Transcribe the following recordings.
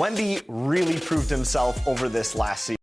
Wemby really proved himself over this last season.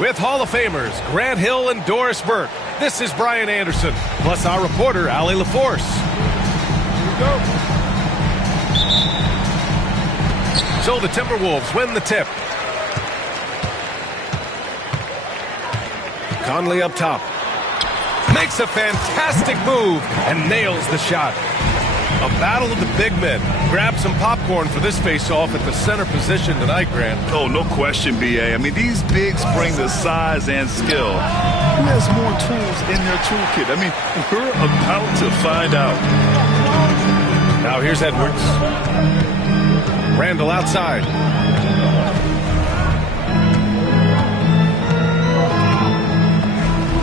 With Hall of Famers Grant Hill and Doris Burke, this is Brian Anderson, plus our reporter, Allie LaForce. Here we go. So the Timberwolves win the tip. Conley up top. Makes a fantastic move and nails the shot. A battle of the big men. Grab some popcorn for this face-off at the center position tonight, Grant. Oh, no question, B.A. I mean, these bigs bring the size and skill. who has more tools in their toolkit? I mean, we're about to find out. Now here's Edwards. Randall outside.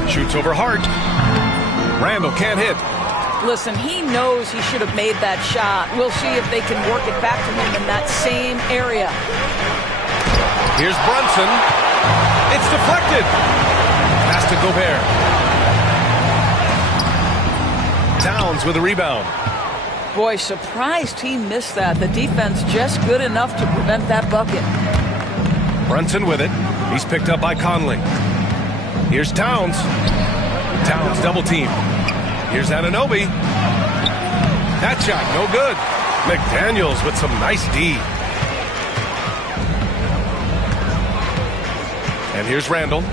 Shoots over Hart. Randall can't hit. Listen, he knows he should have made that shot. We'll see if they can work it back to him in that same area. Here's Brunson. It's deflected. Pass to Gobert. Towns with a rebound. Boy, surprised he missed that. The defense just good enough to prevent that bucket. Brunson with it. He's picked up by Conley. Here's Towns. Towns double team. Here's Anunoby. That shot, no good. McDaniels with some nice D. And here's Randall.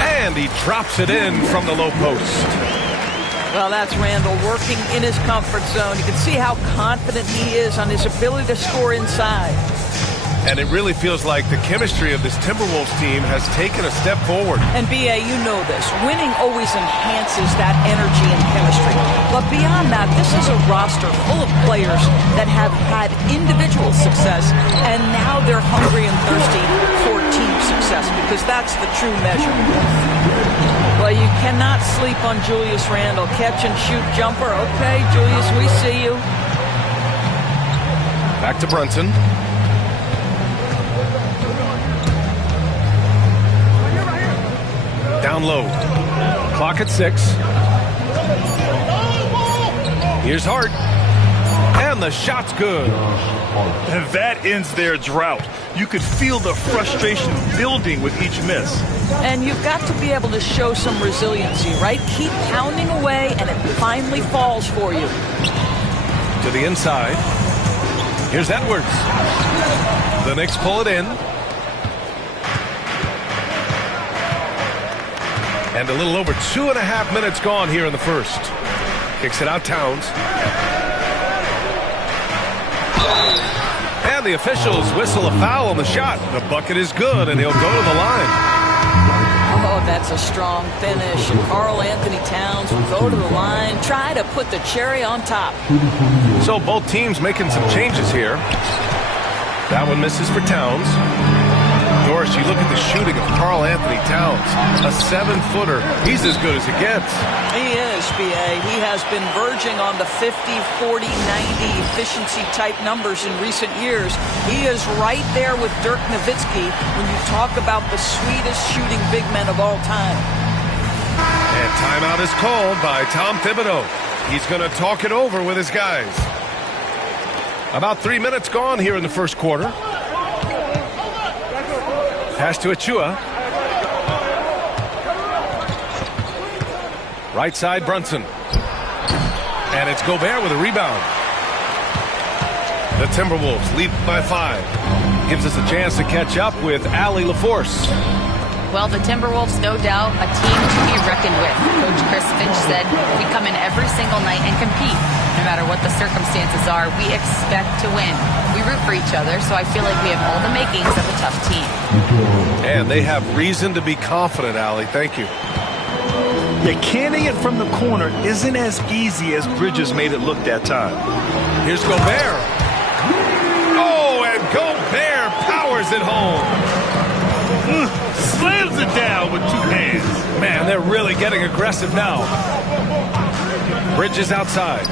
And he drops it in from the low post. Well, that's Randall working in his comfort zone. You can see how confident he is on his ability to score inside. And it really feels like the chemistry of this Timberwolves team has taken a step forward. And B.A., you know this. Winning always enhances that energy and chemistry. But beyond that, this is a roster full of players that have had individual success, and now they're hungry and thirsty for team success, because that's the true measure. Well, you cannot sleep on Julius Randle. Catch and shoot jumper. Okay, Julius, we see you. Back to Brunson. Down low. Clock at 6. Here's Hart. And the shot's good. And that ends their drought. You could feel the frustration building with each miss. And you've got to be able to show some resiliency, right? Keep pounding away, and it finally falls for you. To the inside. Here's Edwards. The Knicks pull it in. And a little over 2.5 minutes gone here in the first. Kicks it out, Towns. And the officials whistle a foul on the shot. The bucket is good, and he'll go to the line. Oh, that's a strong finish. And Karl Anthony Towns will go to the line, try to put the cherry on top. So both teams making some changes here. That one misses for Towns. Doris, you look at the shooting of Karl Anthony Towns, a 7-footer. He's as good as it gets. He is, B.A. He has been verging on the 50, 40, 90 efficiency type numbers in recent years. He is right there with Dirk Nowitzki when you talk about the sweetest shooting big men of all time. And timeout is called by Tom Thibodeau. He's going to talk it over with his guys. About 3 minutes gone here in the first quarter. Pass to Achua. Right side, Brunson. And it's Gobert with a rebound. The Timberwolves lead by 5. Gives us a chance to catch up with Allie LaForce. Well, the Timberwolves, no doubt, a team to be reckoned with. Coach Chris Finch said, we come in every single night and compete. No matter what the circumstances are, we expect to win. We root for each other, so I feel like we have all the makings of a tough team. And they have reason to be confident, Allie. Thank you. Yeah, canning it from the corner isn't as easy as Bridges made it look that time. Here's Gobert. Oh, and Gobert powers it home. Slams it down with 2 hands. Man, they're really getting aggressive now. Bridges outside.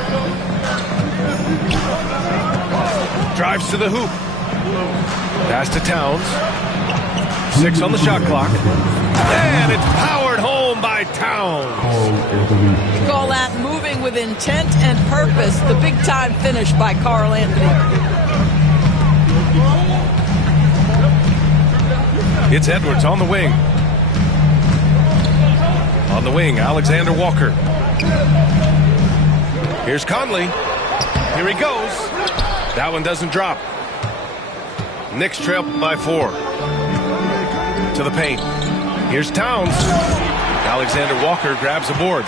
Drives to the hoop. Pass to Towns. 6 on the shot clock. And it's powered home by Towns. You call that moving with intent and purpose. The big-time finish by Karl Anthony. It's Edwards on the wing. On the wing, Alexander Walker. Here's Conley. Here he goes. That one doesn't drop. Knicks trail by 4. To the paint. Here's Towns. Alexander Walker grabs a board.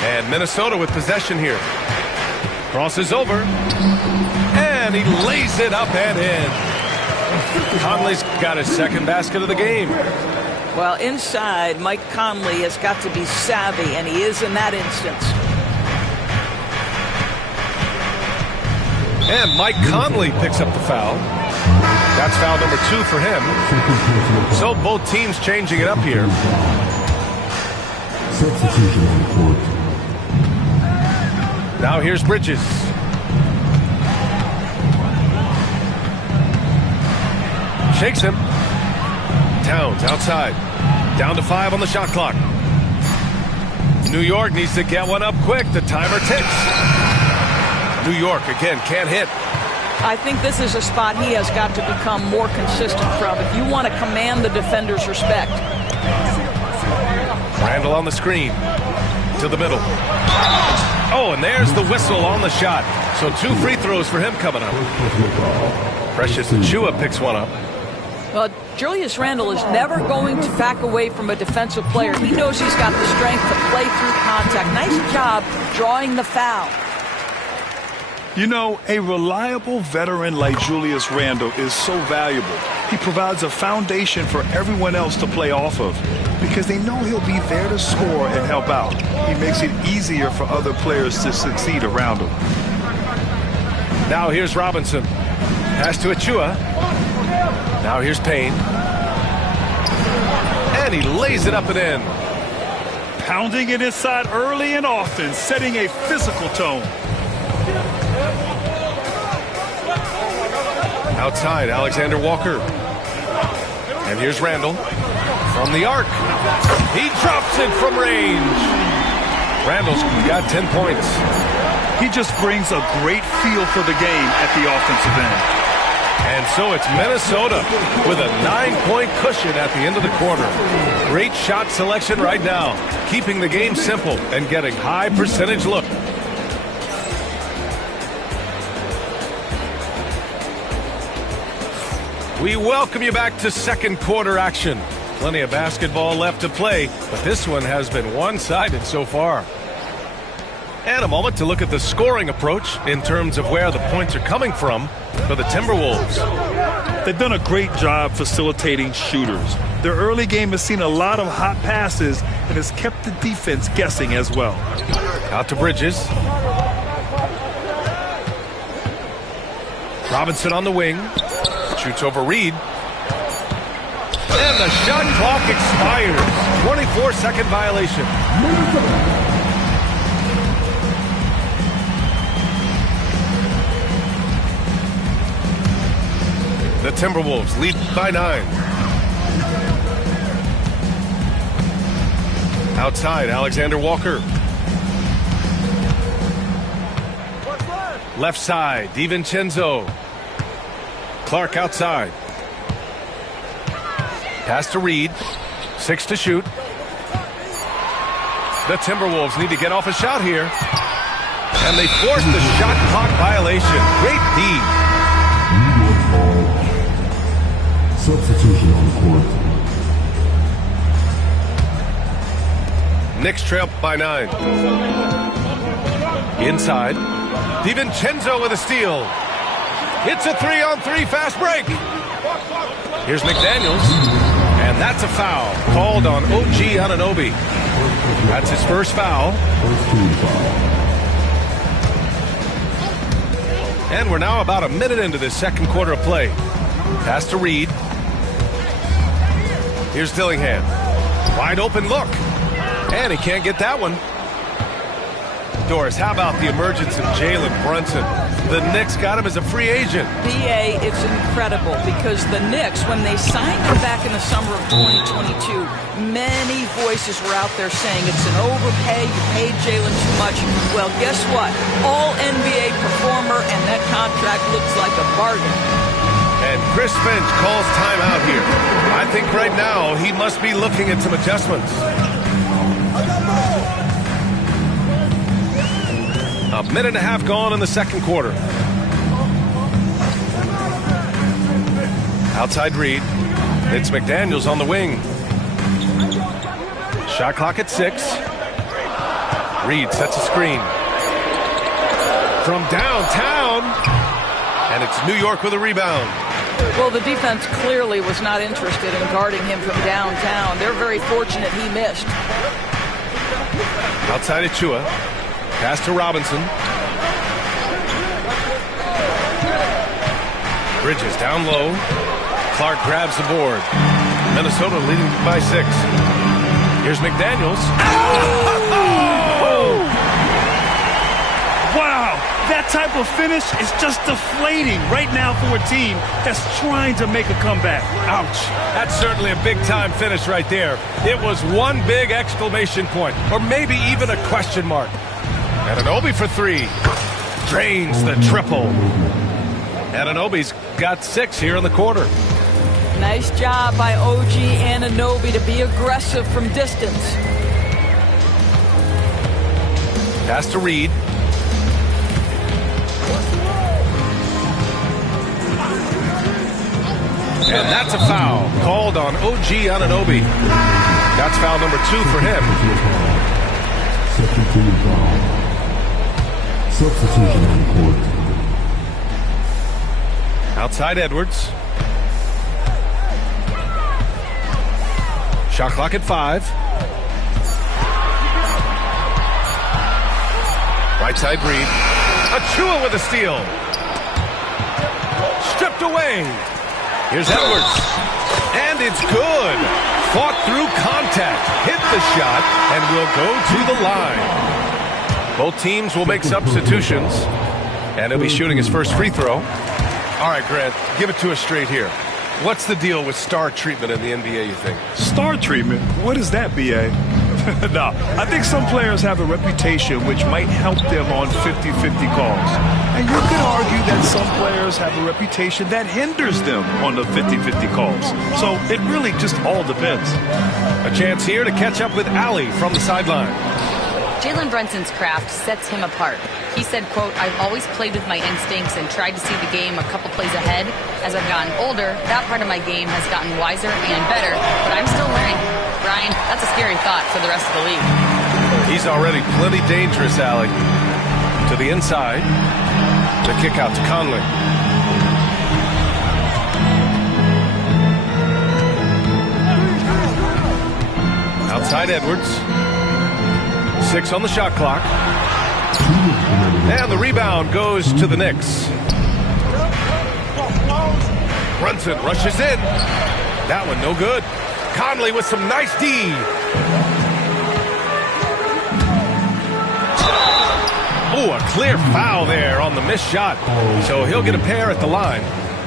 And Minnesota with possession here. Crosses over. And he lays it up and in. Conley's got his second basket of the game. Well, inside, Mike Conley has got to be savvy, and he is in that instance. And Mike Conley picks up the foul. That's foul number 2 for him. So both teams changing it up here. Substitution on the court. Now here's Bridges. Shakes him. Towns outside. Down to 5 on the shot clock. New York needs to get one up quick. The timer ticks. New York, again, can't hit. I think this is a spot he has got to become more consistent from if you want to command the defender's respect. Randall on the screen. To the middle. Oh, and there's the whistle on the shot. So 2 free throws for him coming up. Precious Achiuwa picks one up. Well, Julius Randle is never going to back away from a defensive player. He knows he's got the strength to play through contact. Nice job drawing the foul. You know, a reliable veteran like Julius Randle is so valuable. He provides a foundation for everyone else to play off of because they know he'll be there to score and help out. He makes it easier for other players to succeed around him. Now here's Robinson. Pass to Achiuwa. Now here's Payne. And he lays it up and in. Pounding it inside early and often, setting a physical tone. Outside, Alexander Walker. And here's Randall. From the arc. He drops it from range. Randall's got 10 points. He just brings a great feel for the game at the offensive end. And so it's Minnesota with a 9-point cushion at the end of the quarter. Great shot selection right now, keeping the game simple and getting high percentage look. We welcome you back to second quarter action. Plenty of basketball left to play, but this one has been one-sided so far. And a moment to look at the scoring approach in terms of where the points are coming from for the Timberwolves. They've done a great job facilitating shooters. Their early game has seen a lot of hot passes and has kept the defense guessing as well. Out to Bridges. Robinson on the wing. Shoots over Reed. And the shot clock expires. 24-second violation. The Timberwolves lead by 9. Outside, Alexander Walker. Left side, DiVincenzo. Clark outside. Pass to Reed. 6 to shoot. The Timberwolves need to get off a shot here. And they force the shot clock violation. Great D. Substitution on the court. Knicks trail by 9. Inside. DiVincenzo with a steal. Hits a 3-on-3 fast break. Here's McDaniels. And that's a foul called on OG Anunoby. That's his first foul. And we're now about a minute into this second quarter of play. Pass to Reed. Here's Dillingham. Wide open look. And he can't get that one. Doris, how about the emergence of Jalen Brunson? The Knicks got him as a free agent. BA, it's incredible because the Knicks, when they signed him back in the summer of 2022, many voices were out there saying it's an overpay, you paid Jalen too much. Well, guess what? All NBA performer, and that contract looks like a bargain. And Chris Finch calls timeout here. I think right now he must be looking at some adjustments. A minute and a half gone in the second quarter. Outside Reed. It's McDaniels on the wing. Shot clock at 6. Reed sets a screen. From downtown. And it's New York with a rebound. Well, the defense clearly was not interested in guarding him from downtown. They're very fortunate he missed. Outside Achua. Pass to Robinson. Bridges down low. Clark grabs the board. Minnesota leading by 6. Here's McDaniels. Oh! Wow, that type of finish is just deflating right now for a team that's trying to make a comeback. Ouch. That's certainly a big-time finish right there. It was one big exclamation point, or maybe even a question mark. Anunoby for 3. Drains the triple. Anunoby's got 6 here in the quarter. Nice job by OG Anunoby to be aggressive from distance. Pass to Reed. And that's a foul called on OG Anunoby. That's foul number 2 for him. Second team foul. Substitution on the court. Outside Edwards. Shot clock at 5. Right side Reed. Achua with a steal. Stripped away. Here's Edwards. And it's good. Fought through contact. Hit the shot and will go to the line. Both teams will make substitutions. And he'll be shooting his first free throw. All right, Grant, give it to us straight here. What's the deal with star treatment in the NBA, you think? Star treatment? What is that, B.A.? No, I think some players have a reputation which might help them on 50-50 calls. And you could argue that some players have a reputation that hinders them on the 50-50 calls. So it really just all depends. A chance here to catch up with Allie from the sideline. Jalen Brunson's craft sets him apart. He said, quote, "I've always played with my instincts and tried to see the game a couple plays ahead. As I've gotten older, that part of my game has gotten wiser and better, but I'm still learning." Brian, that's a scary thought for the rest of the league. He's already plenty dangerous, Allie. To the inside. The kick out to Conley. Outside Edwards. 6 on the shot clock. And the rebound goes to the Knicks. Brunson rushes in. That one no good. Conley with some nice D. Oh, a clear foul there on the missed shot. So he'll get a pair at the line.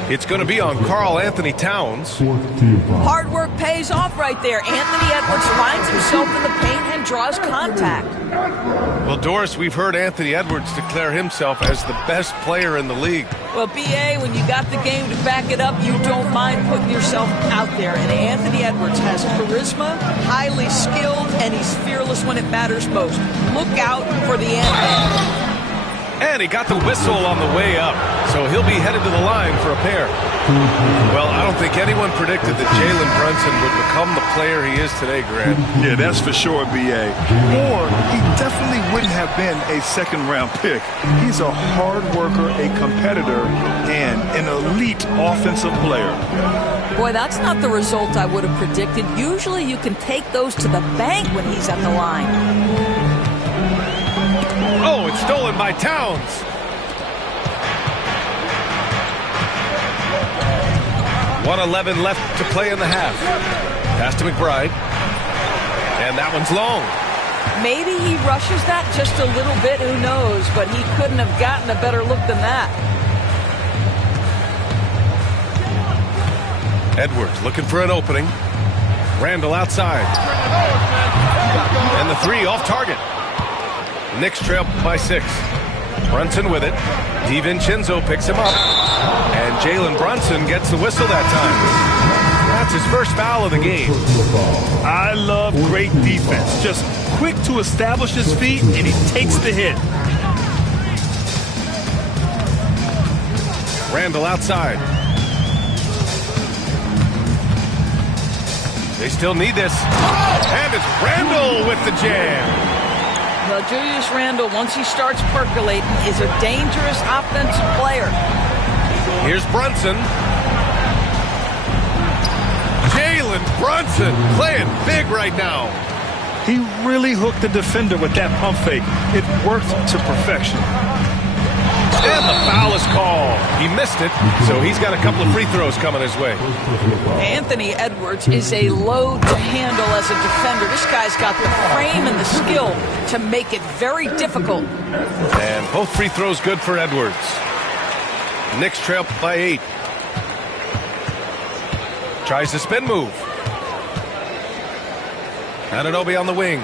It's going to be on Karl Anthony Towns. Hard work pays off right there. Anthony Edwards finds himself in the paint and draws contact. Well, Doris, we've heard Anthony Edwards declare himself as the best player in the league. Well, B.A., when you got the game to back it up, you don't mind putting yourself out there. And Anthony Edwards has charisma, highly skilled, and he's fearless when it matters most. Look out for the end. And he got the whistle on the way up, so he'll be headed to the line for a pair. Well, I don't think anyone predicted that Jalen Brunson would become the player he is today, Grant. Yeah, that's for sure, B.A. Or he definitely wouldn't have been a second-round pick. He's a hard worker, a competitor, and an elite offensive player. Boy, that's not the result I would have predicted. Usually you can take those to the bank when he's at the line. Oh, it's stolen by Towns. .111 left to play in the half. Pass to McBride. And that one's long. Maybe he rushes that just a little bit, who knows, but he couldn't have gotten a better look than that. Edwards looking for an opening. Randall outside. And the 3 off target. Knicks trail by 6. Brunson with it. DiVincenzo picks him up. And Jalen Brunson gets the whistle that time. That's his first foul of the game. I love great defense. Just quick to establish his feet, and he takes the hit. Randall outside. They still need this. And it's Randall with the jam. Well, Julius Randle, once he starts percolating, is a dangerous offensive player. Here's Brunson. Brunson playing big right now. He really hooked the defender with that pump fake. It worked to perfection. And the foul is called. He missed it, so he's got a couple of free throws coming his way. Anthony Edwards is a load to handle as a defender. This guy's got the frame and the skill to make it very difficult. And both free throws good for Edwards. Knicks trail by 8. Tries the spin move. Anunoby on the wing.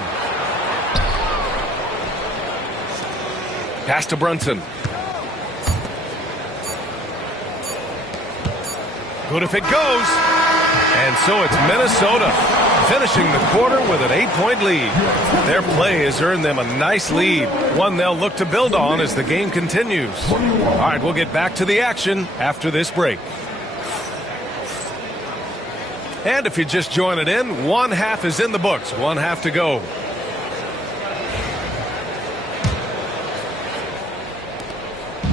Pass to Brunson. Good if it goes. And so it's Minnesota finishing the quarter with an 8-point lead. Their play has earned them a nice lead, one they'll look to build on as the game continues. All right, we'll get back to the action after this break. And if you're just joining in, one half is in the books, one half to go.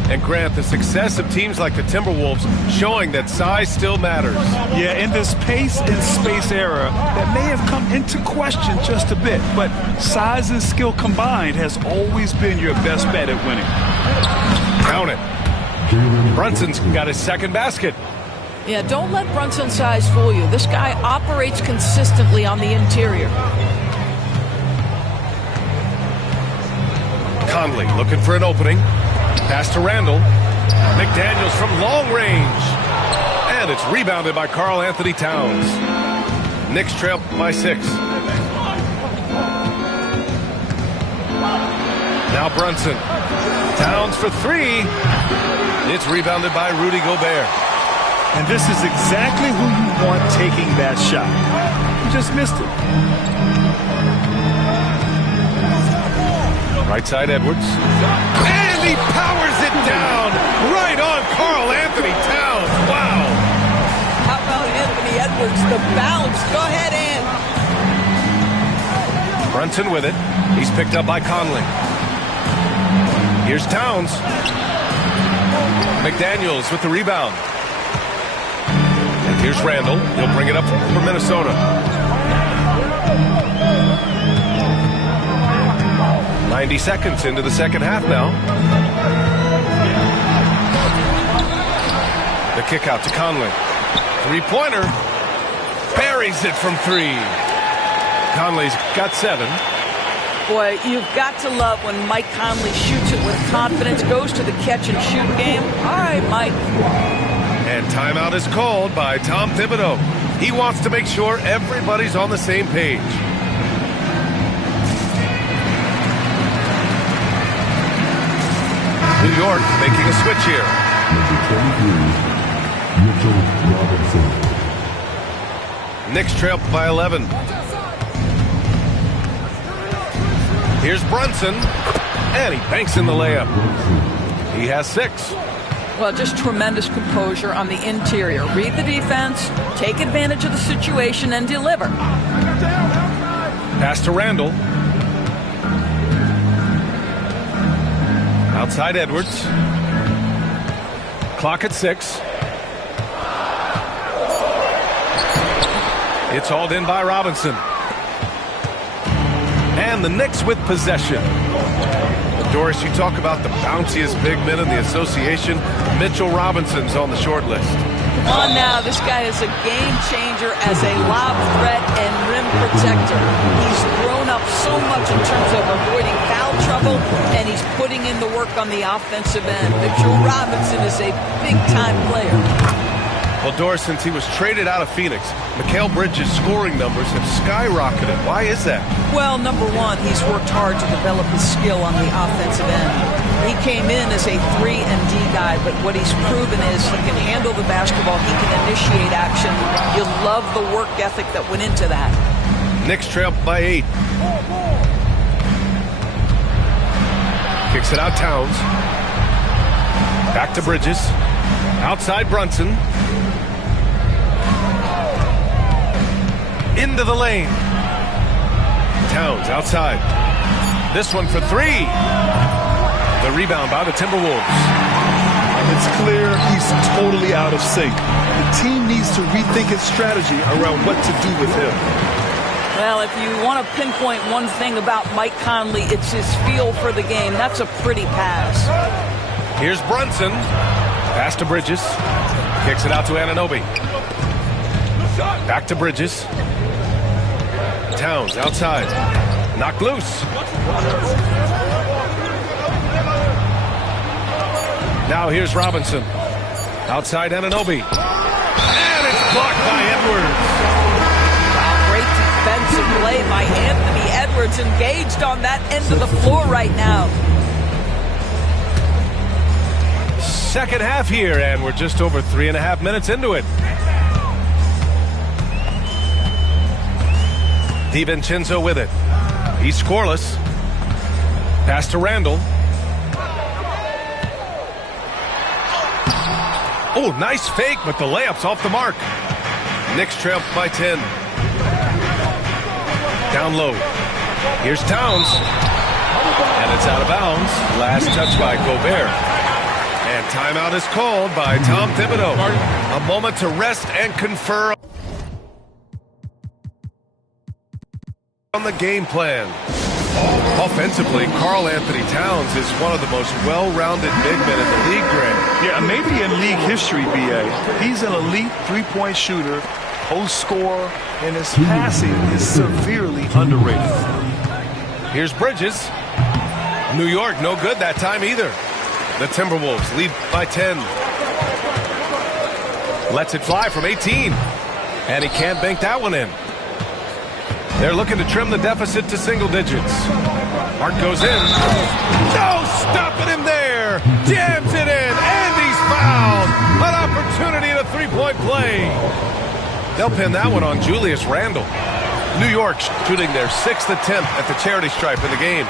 And Grant, the success of teams like the Timberwolves showing that size still matters. Yeah, in this pace and space era, that may have come into question just a bit, but size and skill combined has always been your best bet at winning. Count it. Brunson's got his second basket. Yeah, don't let Brunson's size fool you. This guy operates consistently on the interior. Conley looking for an opening. Pass to Randall. McDaniels from long range. And it's rebounded by Karl Anthony Towns. Knicks trail by 6. Now Brunson. Towns for 3. It's rebounded by Rudy Gobert. And this is exactly who you want taking that shot. You just missed it. Right side Edwards. And he powers it down right on Karl Anthony Towns. Wow. How about Anthony Edwards, the bounce? Go ahead, Ant. Brunson with it. He's picked up by Conley. Here's Towns. McDaniels with the rebound. And here's Randall. He'll bring it up for Minnesota. 90 seconds into the second half now. The kick out to Conley. Three-pointer. Buries it from 3. Conley's got 7. Boy, you've got to love when Mike Conley shoots it with confidence, goes to the catch-and-shoot game. All right, Mike. And timeout is called by Tom Thibodeau. He wants to make sure everybody's on the same page. New York making a switch here. Knicks trail by 11. Here's Brunson, and he banks in the layup. He has 6. Well, just tremendous composure on the interior. Read the defense, take advantage of the situation, and deliver. Pass to Randall. Outside Edwards. Clock at 6. It's hauled in by Robinson. And the Knicks with possession. Doris, you talk about the bounciest big men in the association. Mitchell Robinson's on the short list. Come on now, this guy is a game changer as a lob threat and rim protector. He's grown up so much in terms of avoiding foul trouble, and he's putting in the work on the offensive end. Mitchell Robinson is a big-time player. Well, Doris, since he was traded out of Phoenix, Mikal Bridges' scoring numbers have skyrocketed. Why is that? Well, number one, he's worked hard to develop his skill on the offensive end. He came in as a 3-and-D guy, but what he's proven is he can handle the basketball, he can initiate action. You love the work ethic that went into that. Knicks trail by 8. Kicks it out Towns. Back to Bridges. Outside Brunson. Into the lane. Towns outside. This one for 3. The rebound by the Timberwolves. It's clear he's totally out of sync. The team needs to rethink its strategy around what to do with him. Well, if you want to pinpoint one thing about Mike Conley, it's his feel for the game. That's a pretty pass. Here's Brunson. Pass to Bridges. Kicks it out to Anunoby. Back to Bridges. Towns outside. Knocked loose. Now here's Robinson. Outside Anunoby. And it's blocked by Edwards. Great defensive play by Anthony Edwards, engaged on that end of the floor right now. Second half here, and we're just over 3.5 minutes into it. DiVincenzo with it. He's scoreless. Pass to Randall. Oh, nice fake, but the layup's off the mark. Knicks trail by 10. Down low. Here's Towns. And it's out of bounds. Last touch by Gobert. And timeout is called by Tom Thibodeau. A moment to rest and confer on the game plan. Offensively, Karl Anthony Towns is one of the most well-rounded big men in the league, Grant. Yeah, maybe in league history, B.A. He's an elite three-point shooter, post scorer, and his passing is severely underrated. Here's Bridges. New York, no good that time either. The Timberwolves lead by 10. Lets it fly from 18. And he can't bank that one in. They're looking to trim the deficit to single digits. Hart goes in. No stopping him there. Jams it in. And he's fouled. An opportunity at a three-point play. They'll pin that one on Julius Randle. New York shooting their 6th attempt at the charity stripe in the game.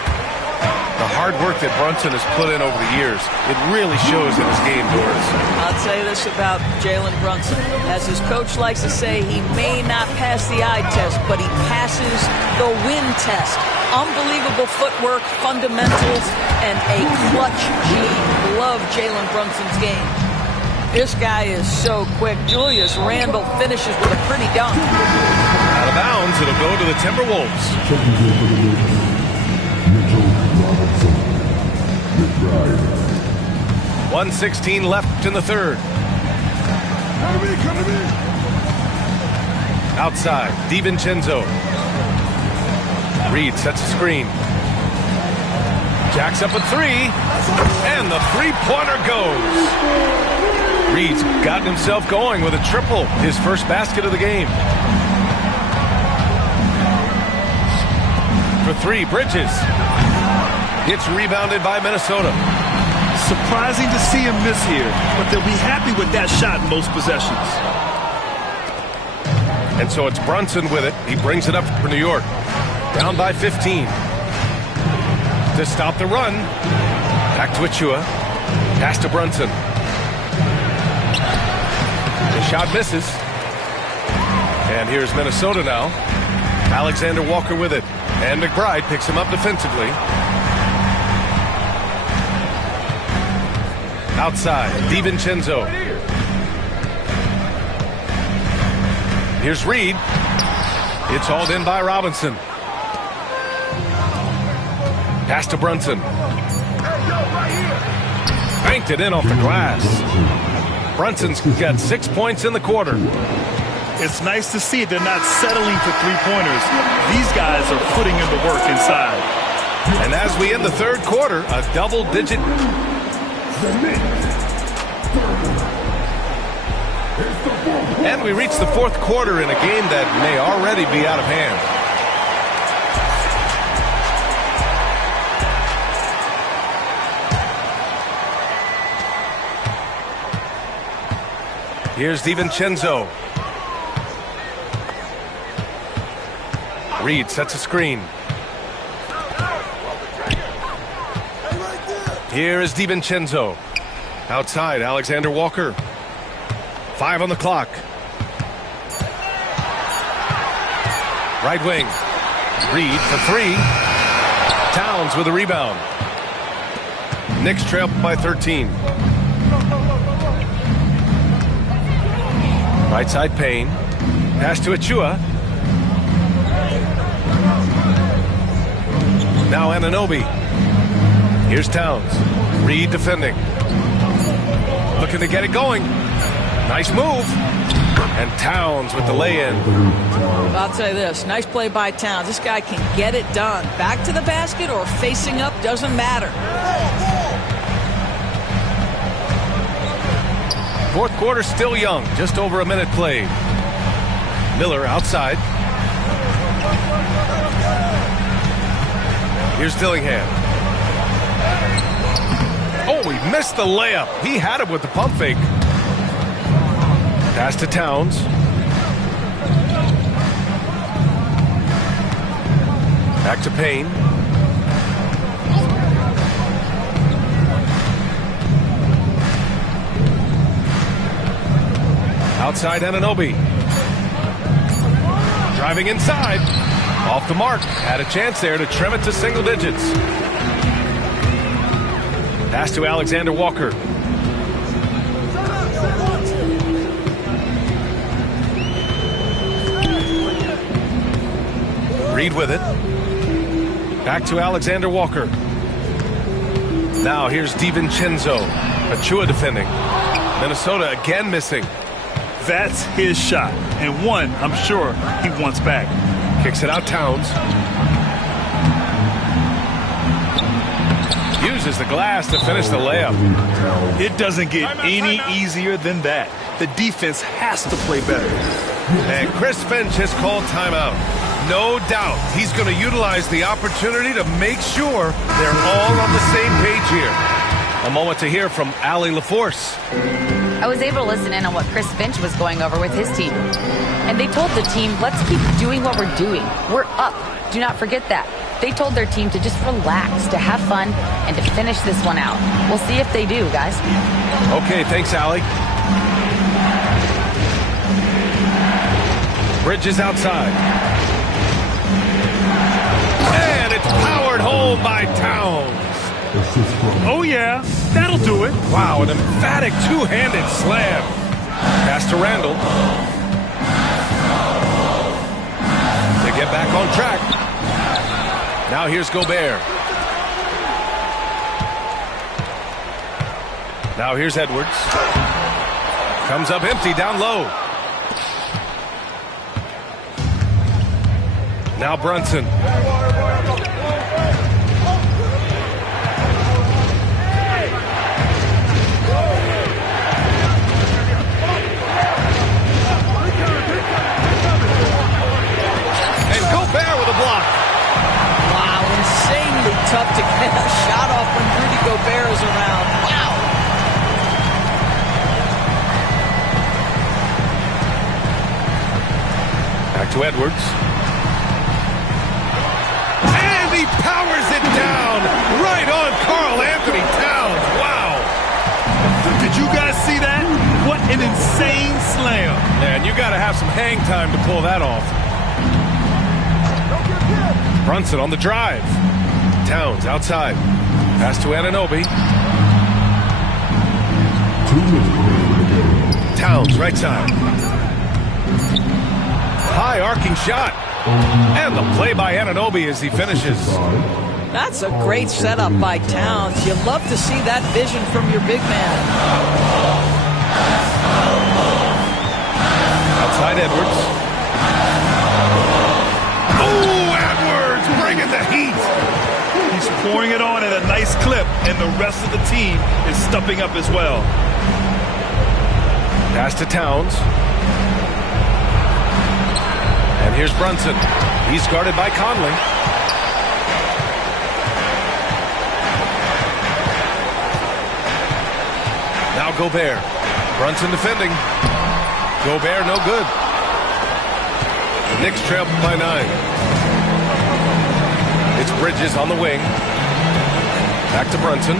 The hard work that Brunson has put in over the years, it really shows in his game, Doris. I'll say this about Jalen Brunson. As his coach likes to say, he may not pass the eye test, but he passes the win test. Unbelievable footwork, fundamentals, and a clutch gene. Love Jalen Brunson's game. This guy is so quick. Julius Randle finishes with a pretty dunk. Out of bounds, it'll go to the Timberwolves. 1:16 left in the third. Outside, DiVincenzo. Reed sets a screen. Jacks up a three, and the three-pointer goes. Reed's gotten himself going with a triple, his first basket of the game. For three, Bridges. It's rebounded by Minnesota. Surprising to see him miss here, but they'll be happy with that shot in most possessions. And so it's Brunson with it. He brings it up for New York. Down by 15. To stop the run. Back to Achua. Pass to Brunson. The shot misses. And here's Minnesota now. Alexander Walker with it. And McBride picks him up defensively. Outside, DiVincenzo. Here's Reed. It's hauled in by Robinson. Pass to Brunson. Banked it in off the glass. Brunson's got 6 points in the quarter. It's nice to see they're not settling for three-pointers. These guys are putting in the work inside. And as we end the third quarter, a double-digit... And we reach the fourth quarter in a game that may already be out of hand. Here's DiVincenzo. Reed sets a screen. Here is DiVincenzo. Outside, Alexander Walker. 5 on the clock. Right wing. Reed for 3. Towns with a rebound. Knicks trail by 13. Right side Payne. Pass to Achua. Now Anunoby. Here's Towns. Reed defending. Looking to get it going. Nice move. And Towns with the lay-in. I'll tell you this, nice play by Towns. This guy can get it done. Back to the basket or facing up, doesn't matter. Fourth quarter still young, just over a minute played. Miller outside. Here's Dillingham. Oh, he missed the layup. He had it with the pump fake. Pass to Towns. Back to Payne. Outside Anunoby. Driving inside. Off the mark. Had a chance there to trim it to single digits. Pass to Alexander Walker. Reed with it. Back to Alexander Walker. Now here's DiVincenzo. Achua defending. Minnesota again missing. That's his shot, and one I'm sure he wants back. Kicks it out Towns. Uses the glass to finish the layup. It doesn't get any easier than that. The defense has to play better. And Chris Finch has called timeout. No doubt he's going to utilize the opportunity to make sure they're all on the same page here. A moment to hear from Allie LaForce. I was able to listen in on what Chris Finch was going over with his team. And they told the team, let's keep doing what we're doing. We're up. Do not forget that. They told their team to just relax, to have fun, and to finish this one out. We'll see if they do, guys. Okay, thanks, Allie. Bridges outside. And it's powered home by Towns. Oh, yeah, that'll do it. Wow, an emphatic two-handed slam. Pass to Randall. To get back on track. Now here's Gobert. Now here's Edwards. Comes up empty down low. Now Brunson. Tough to get a shot off when Rudy Gobert is around. Wow. Back to Edwards. And he powers it down right on Karl Anthony Towns. Wow. Did you guys see that? What an insane slam. Man, you got to have some hang time to pull that off. Brunson on the drive. Towns outside. Pass to Anunoby. Towns right side. High arcing shot. And the play by Anunoby as he finishes. That's a great setup by Towns. You love to see that vision from your big man. Outside Edwards. Oh, Edwards bringing the heat. He's pouring it on at a nice clip, and the rest of the team is stepping up as well. Pass to Towns. And here's Brunson. He's guarded by Conley. Now Gobert. Brunson defending. Gobert no good. The Knicks trail by 9. It's Bridges on the wing. Back to Brunson.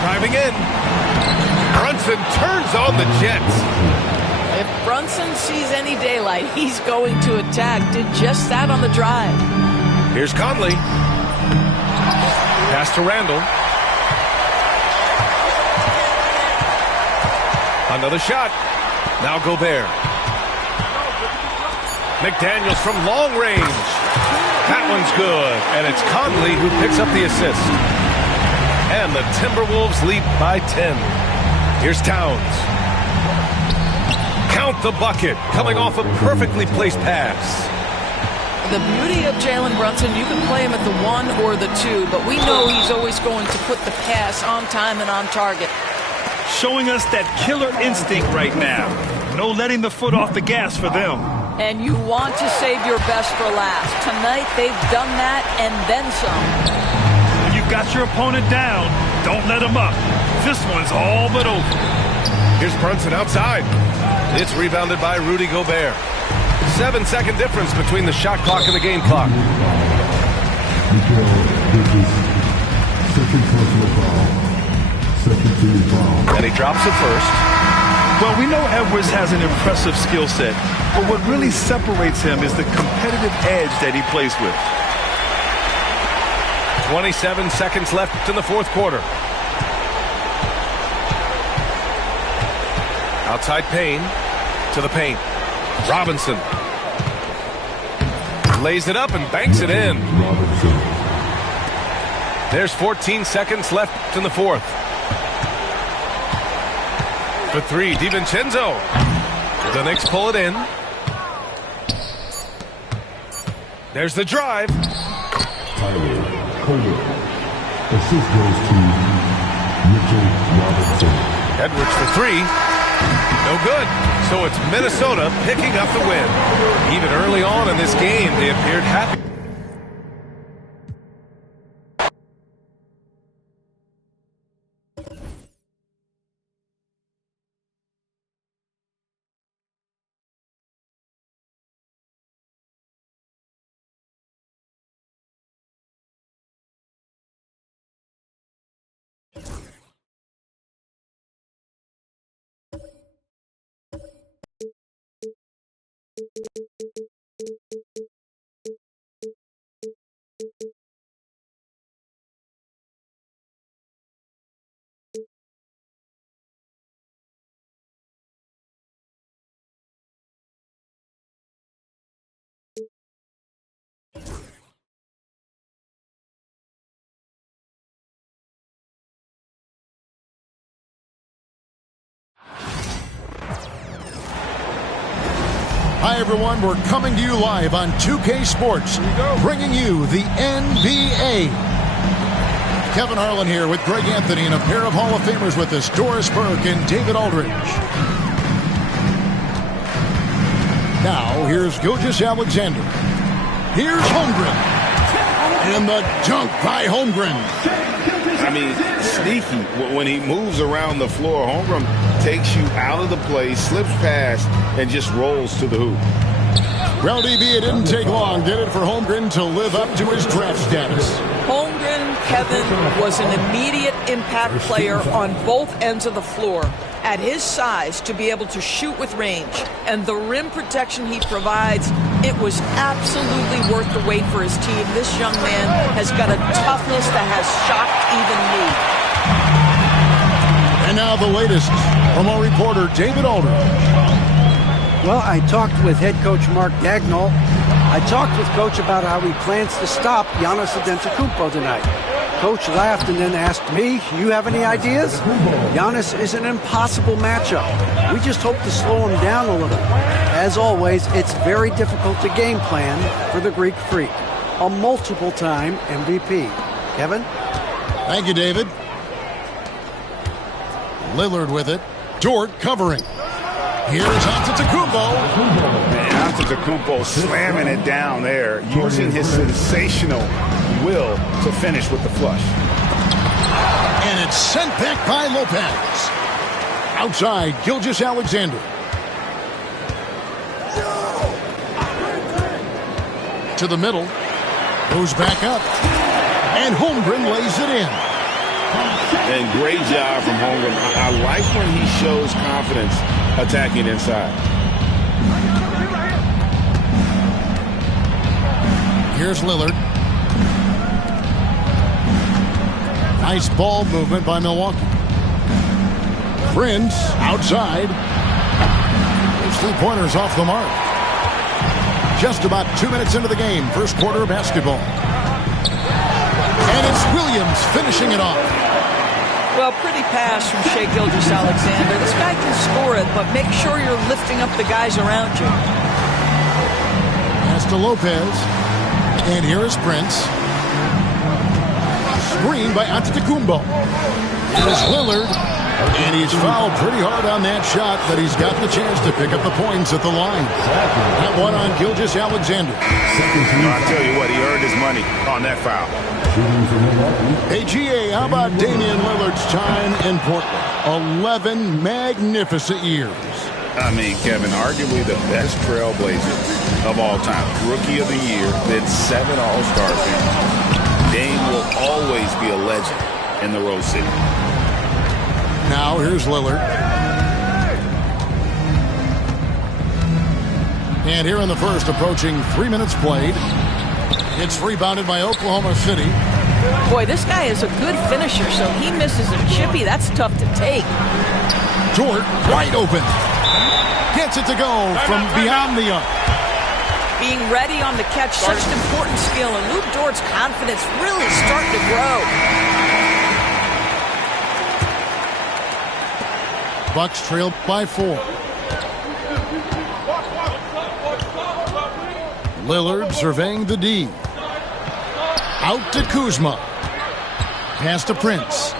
Driving in. Brunson turns on the Jets. If Brunson sees any daylight, he's going to attack. Did just that on the drive. Here's Conley. Pass to Randall. Another shot. Now Gobert. McDaniels from long range. That one's good. And it's Conley who picks up the assist. And the Timberwolves lead by 10. Here's Towns. Count the bucket. Coming off a perfectly placed pass. The beauty of Jalen Brunson, you can play him at the 1 or the 2, but we know he's always going to put the pass on time and on target. Showing us that killer instinct right now. No letting the foot off the gas for them. And you want to save your best for last. Tonight, they've done that and then some. When you've got your opponent down, don't let him up. This one's all but over. Here's Brunson outside. It's rebounded by Rudy Gobert. 7-second difference between the shot clock and the game clock. And he drops it first. Well, we know Edwards has an impressive skill set, but what really separates him is the competitive edge that he plays with. 27 seconds left in the fourth quarter. Outside Payne to the paint. Robinson lays it up and banks it in. There's 14 seconds left in the fourth. For three, DiVincenzo. The Knicks pull it in. There's the drive. Tyler Colbert. Assist goes to Mitchell Robinson. Edwards for three. No good. So it's Minnesota picking up the win. Even early on in this game, they appeared happy. Hi, everyone. We're coming to you live on 2K Sports, bringing you the NBA. Kevin Harlan here with Greg Anthony and a pair of Hall of Famers with us, Doris Burke and David Aldridge. Now, here's Gilgeous-Alexander. Here's Holmgren. And the dunk by Holmgren. I mean, sneaky. When he moves around the floor, Holmgren takes you out of the play, slips past, and just rolls to the hoop. Well, DB, it didn't take long, did it, for Holmgren to live up to his draft status? Holmgren, Kevin, was an immediate impact player on both ends of the floor. At his size, to be able to shoot with range and the rim protection he provides, it was absolutely worth the wait for his team. This young man has got a toughness that has shocked even me. And now the latest from our reporter, David Aldridge. Well, I talked with head coach Mark Dagnall. I talked with coach about how he plans to stop Giannis Antetokounmpo tonight. Coach laughed and then asked me, you have any ideas? Giannis is an impossible matchup. We just hope to slow him down a little. As always, it's very difficult to game plan for the Greek Freak, a multiple-time MVP. Kevin? Thank you, David. Lillard with it. Dort covering. Here's Antetokounmpo. Antetokounmpo slamming it down there, using his sensational will to finish with the flush. And it's sent back by Lopez. Outside, Gilgeous-Alexander. To the middle. Goes back up. And Holmgren lays it in. And great job from Holmgren. I like when he shows confidence attacking inside. Here's Lillard. Nice ball movement by Milwaukee. Prince outside. His three-pointers off the mark. Just about 2 minutes into the game, first quarter of basketball. And it's Williams finishing it off. Well, pretty pass from Shai Gilgeous-Alexander. This guy can score it, but make sure you're lifting up the guys around you. Pass to Lopez. And here is Prince. Screen by Antetokounmpo. Here's Lillard. And he's fouled pretty hard on that shot, but he's got the chance to pick up the points at the line. That one on Gilgeous-Alexander. I'll tell you what, he earned his money on that foul. Hey, GA, how about Damian Lillard's time in Portland? 11 magnificent years. I mean, Kevin, arguably the best trailblazer of all time. Rookie of the year, then 7 All-Star appearances. Dame will always be a legend in the Rose City. Now here's Lillard. And here in the first, approaching 3 minutes played. It's rebounded by Oklahoma City. Boy, this guy is a good finisher, so he misses a chippy. That's tough to take. Dort wide open. Gets it to go from beyond the arc. Being ready on the catch, such an important skill, and Luke Dort's confidence really starting to grow. Bucks trailed by 4. Lillard surveying the D. Out to Kuzma. Pass to Prince.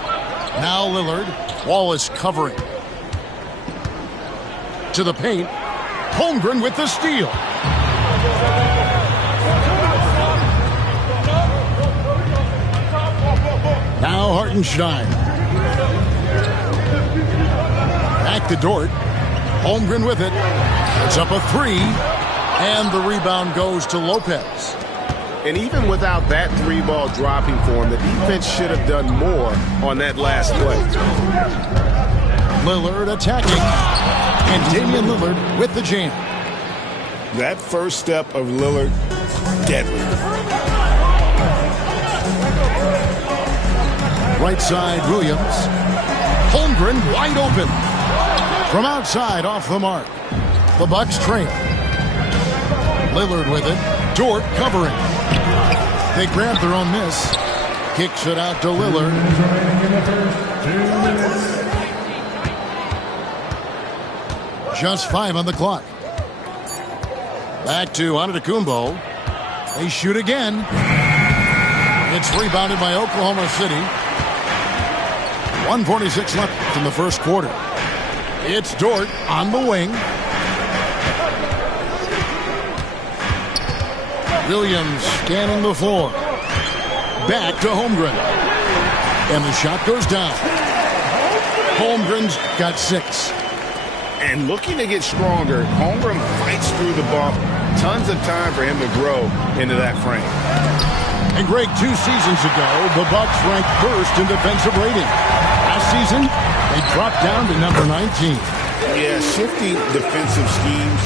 Now Lillard. Wallace covering. To the paint. Holmgren with the steal. Now Hartenstein. Back to Dort. Holmgren with it. It's up a 3. And the rebound goes to Lopez. And even without that 3-ball dropping for him, the defense should have done more on that last play. Lillard attacking. And Damian Lillard with the jam. That first step of Lillard, deadly. Right side, Williams. Holmgren wide open. From outside, off the mark. The Bucks trail. Lillard with it. Dort covering. They grab their own miss. Kicks it out to Lillard. Just 5 on the clock. Back to Antetokounmpo. They shoot again. It's rebounded by Oklahoma City. 1:46 left in the first quarter. It's Dort on the wing. Williams scanning the floor. Back to Holmgren. And the shot goes down. Holmgren's got 6. And looking to get stronger, Holmgren fights through the bump. Tons of time for him to grow into that frame. And Greg, 2 seasons ago, the Bucks ranked first in defensive rating. Last season, they dropped down to number 19. Yeah, shifting defensive schemes,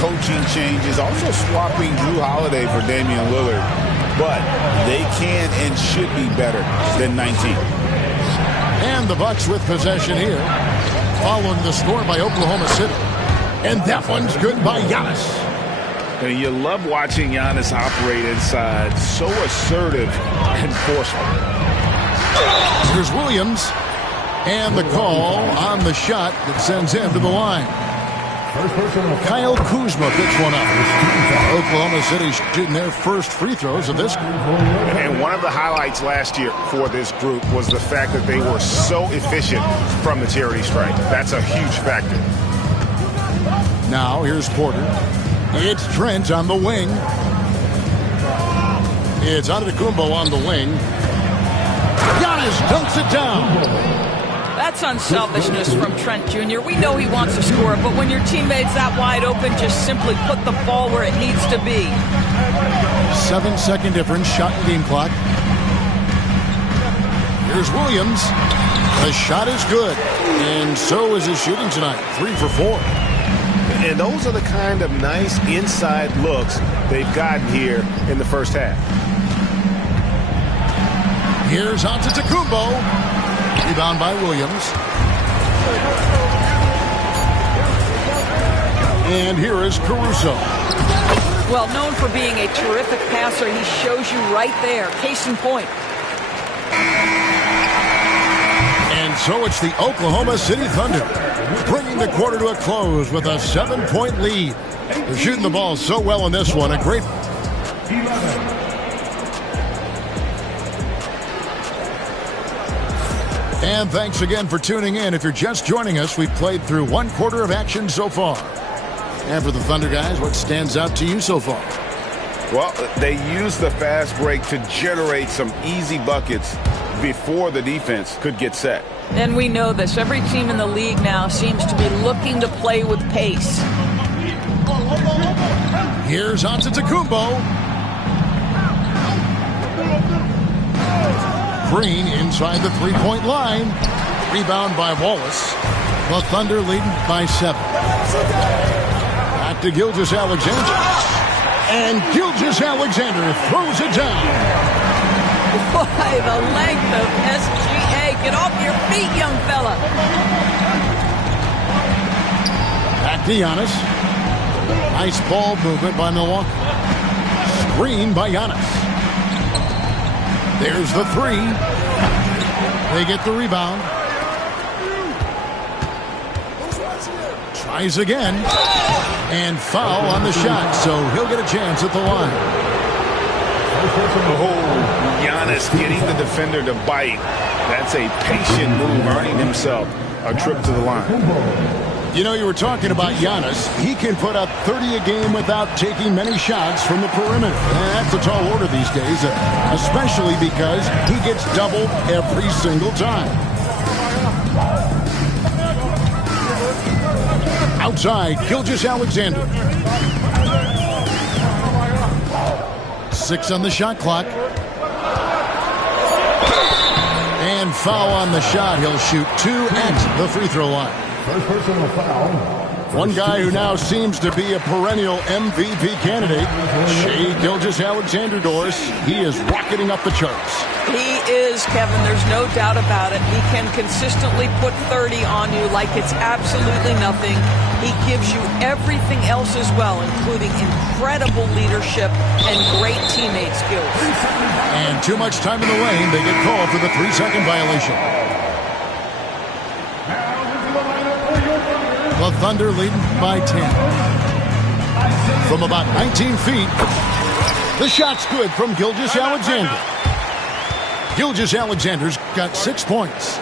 coaching changes, also swapping Drew Holiday for Damian Lillard. But they can and should be better than 19. And the Bucks with possession here, following the score by Oklahoma City. And that one's good by Giannis. And you love watching Giannis operate inside. So assertive and forceful. Here's Williams. And the call on the shot that sends him to the line. Kyle Kuzma picks one up. Oklahoma City shooting their first free throws of this group. And one of the highlights last year for this group was the fact that they were so efficient from the charity stripe. That's a huge factor. Now here's Porter. It's Trent on the wing. It's Antetokounmpo on the wing. Giannis dunks it down. That's unselfishness from Trent Jr. We know he wants to score, but when your teammate's that wide open, just simply put the ball where it needs to be. 7-second difference, shot and game clock. Here's Williams. The shot is good, and so is his shooting tonight. 3 for 4. And those are the kind of nice inside looks they've gotten here in the first half. Here's Antetokounmpo. Rebound by Williams. And here is Caruso. Well, known for being a terrific passer, he shows you right there. Case in point. And so it's the Oklahoma City Thunder bringing the quarter to a close with a 7-point lead. They're shooting the ball so well in this one. A great... And thanks again for tuning in. If you're just joining us, we've played through one quarter of action so far. And for the Thunder guys, what stands out to you so far? Well, they used the fast break to generate some easy buckets before the defense could get set. And we know this. Every team in the league now seems to be looking to play with pace. Here's Antetokounmpo. Green inside the three-point line. Rebound by Wallace. The Thunder leading by 7. Back to Gilgeous-Alexander. And Gilgeous-Alexander throws it down. Boy, the length of SGA. Get off your feet, young fella. Back to Giannis. Nice ball movement by Milwaukee. Screen by Giannis. There's the 3. They get the rebound. Tries again. And foul on the shot, so he'll get a chance at the line. Oh, Giannis getting the defender to bite. That's a patient move, earning himself a trip to the line. You know, you were talking about Giannis. He can put up 30 a game without taking many shots from the perimeter. That's a tall order these days, especially because he gets doubled every single time. Outside, Gilgeous-Alexander. 6 on the shot clock. And foul on the shot. He'll shoot 2 at the free throw line. First personal foul. One guy who now seems to be a perennial MVP candidate, Shai Gilgeous-Alexander, Doris. He is rocketing up the charts. He is, Kevin. There's no doubt about it. He can consistently put 30 on you like it's absolutely nothing. He gives you everything else as well, including incredible leadership and great teammate skills. And too much time in the lane. They get called for the 3-second violation. The Thunder leading by 10. From about 19 feet, the shot's good from Gilgeous-Alexander. Gilgeous-Alexander's got 6 points.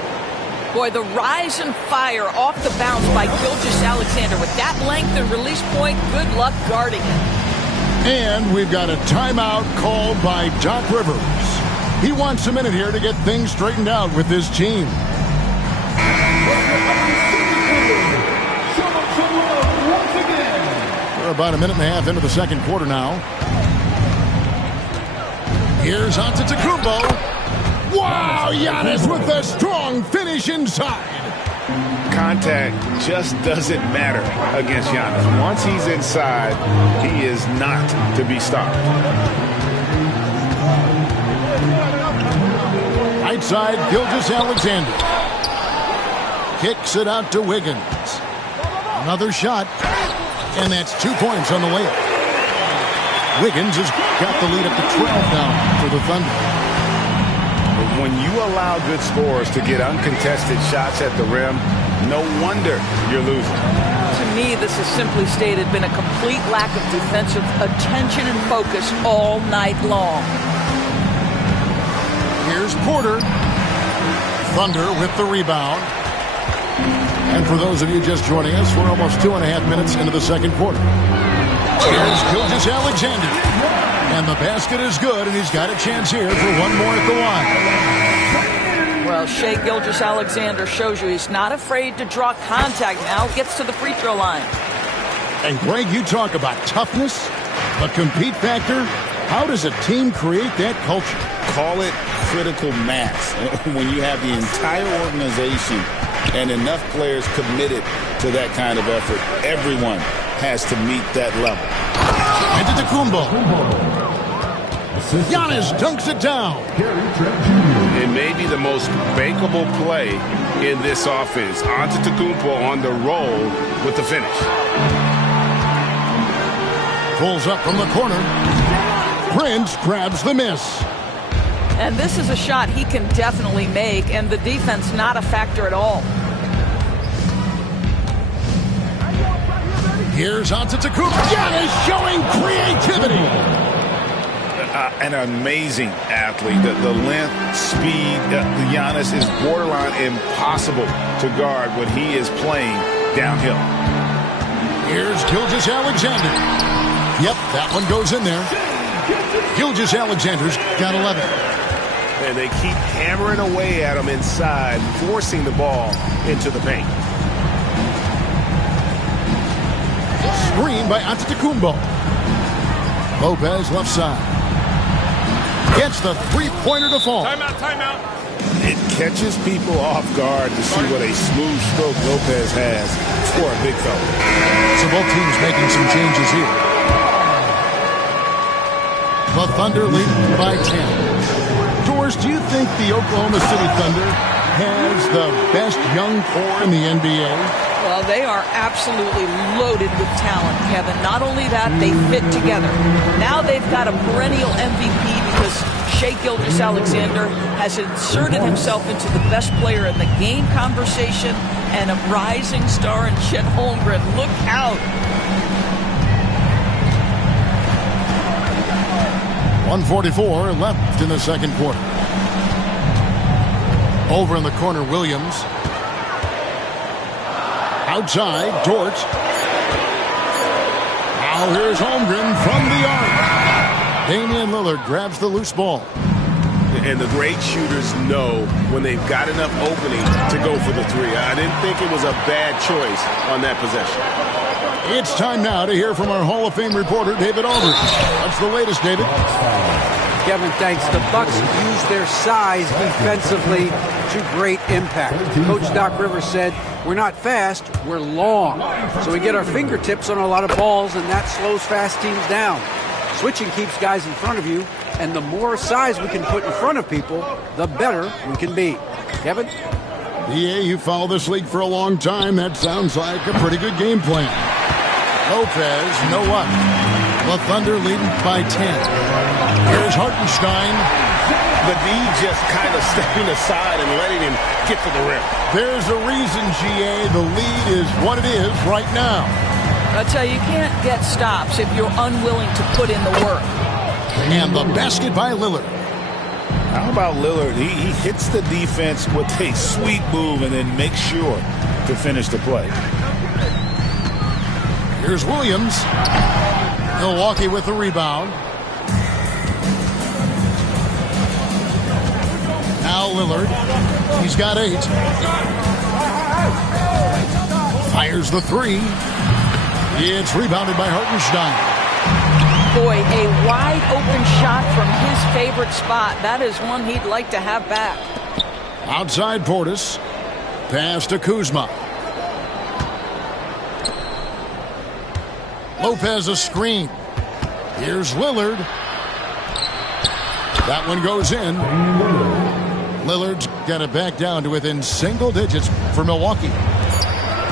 Boy, the rise and fire off the bounce by Gilgeous-Alexander. With that length and release point, good luck guarding it. And we've got a timeout called by Doc Rivers. He wants a minute here to get things straightened out with his team. We're about a minute and a half into the second quarter now. Here's Antetokounmpo. Wow, Giannis with a strong finish inside. Contact just doesn't matter against Giannis. Once he's inside, he is not to be stopped. Right side, Gilgeous-Alexander. Kicks it out to Wiggins. Another shot. And that's 2 points on the layup. Wiggins has got the lead up to 12 now for the Thunder. When you allow good scorers to get uncontested shots at the rim, no wonder you're losing. To me, this has simply stated been a complete lack of defensive attention and focus all night long. Here's Porter. Thunder with the rebound. And for those of you just joining us, we're almost 2.5 minutes into the second quarter. Here's Gilgeous-Alexander. And the basket is good, and he's got a chance here for one more at the line. Well, Shai Gilgeous-Alexander shows you he's not afraid to draw contact now. Gets to the free throw line. And Greg, you talk about toughness, the compete factor. How does a team create that culture? Call it critical mass. When you have the entire organization and enough players committed to that kind of effort, everyone has to meet that level. Antetokounmpo. Giannis dunks it down. In maybe the most bankable play in this offense. Antetokounmpo on the roll with the finish. Pulls up from the corner. Prince grabs the miss. And this is a shot he can definitely make, and the defense not a factor at all. Here's Antetokounmpo. Giannis showing creativity. An amazing athlete. The length, speed, Giannis is borderline impossible to guard when he is playing downhill. Here's Gilgeous-Alexander. Yep, that one goes in there. Gilgeous-Alexander's got 11. And they keep hammering away at him inside, forcing the ball into the paint. Screen by Antetokounmpo. Lopez left side. Gets the three-pointer to fall. Timeout. It catches people off guard to see what a smooth stroke Lopez has for a big fella. So both teams making some changes here. The Thunder lead by 10. Doris, do you think the Oklahoma City Thunder has the best young core in the NBA? Well, they are absolutely loaded with talent, Kevin. Not only that, they fit together. Now they've got a perennial MVP because Shai Gilgeous-Alexander has inserted himself into the best player in the game conversation, and a rising star in Chet Holmgren. Look out. 1:44 left in the second quarter. Over in the corner, Williams. Outside, Dort. Now here's Holmgren from the arc. Damian Lillard grabs the loose ball. And the great shooters know when they've got enough opening to go for the three. I didn't think it was a bad choice on that possession. It's time now to hear from our Hall of Fame reporter, David Aldridge. What's the latest, David? Kevin, thanks. The Bucks use their size defensively to great impact. Coach Doc Rivers said, we're not fast, we're long. So we get our fingertips on a lot of balls, and that slows fast teams down. Switching keeps guys in front of you, and the more size we can put in front of people, the better we can be. Kevin? Yeah, you followed this league for a long time. That sounds like a pretty good game plan. Lopez, no up. The Thunder leading by 10. Here's Hartenstein. The D just kind of stepping aside and letting him get to the rim. There's a reason, GA, the lead is what it is right now. I tell you, you can't get stops if you're unwilling to put in the work. And the basket by Lillard. How about Lillard? He hits the defense with a sweet move and then makes sure to finish the play. Here's Williams. Milwaukee with the rebound. Now Lillard. He's got 8. Fires the 3. It's rebounded by Hartenstein. Boy, a wide open shot from his favorite spot. That is one he'd like to have back. Outside Portis. Pass to Kuzma. Lopez a screen. Here's Lillard. That one goes in. Lillard's got it back down to within single digits for Milwaukee.